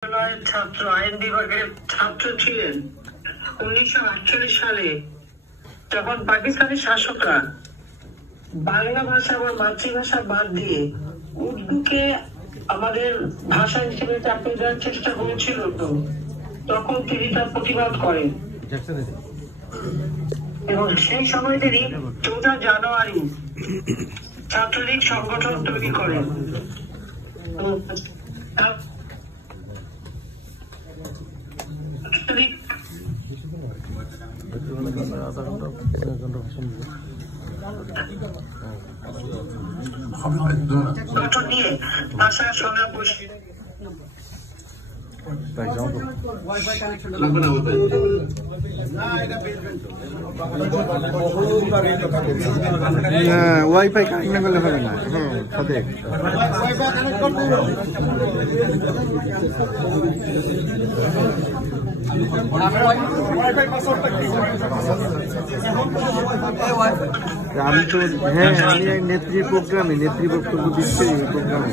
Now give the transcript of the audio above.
ছাত্র আইন বিভাগের ছাত্র ছিলেন 1948 সালে, যখন পাকিস্তানি শাসকরা বাংলা ভাষা বা মাতৃভাষা বাদ দিয়ে উর্দুকে আমাদের ভাষা হিসেবে চাপিয়ে দেওয়ার চেষ্টা করেছিল, তখন তিনি তার প্রতিবাদ করেন এবং সেই সময়তেই 14 জানুয়ারি ছাত্রলীগ সংগঠন তৈরি করেন। গঠন নিয়ে ভাষা সংগ্রাম বসে ওয়াইফাই কানেক্ট না করলে হবে না। সাথে আমি তো আমি নেত্রী প্রোগ্রামে নেত্রী বক্তব্য দিচ্ছি এই প্রোগ্রামে।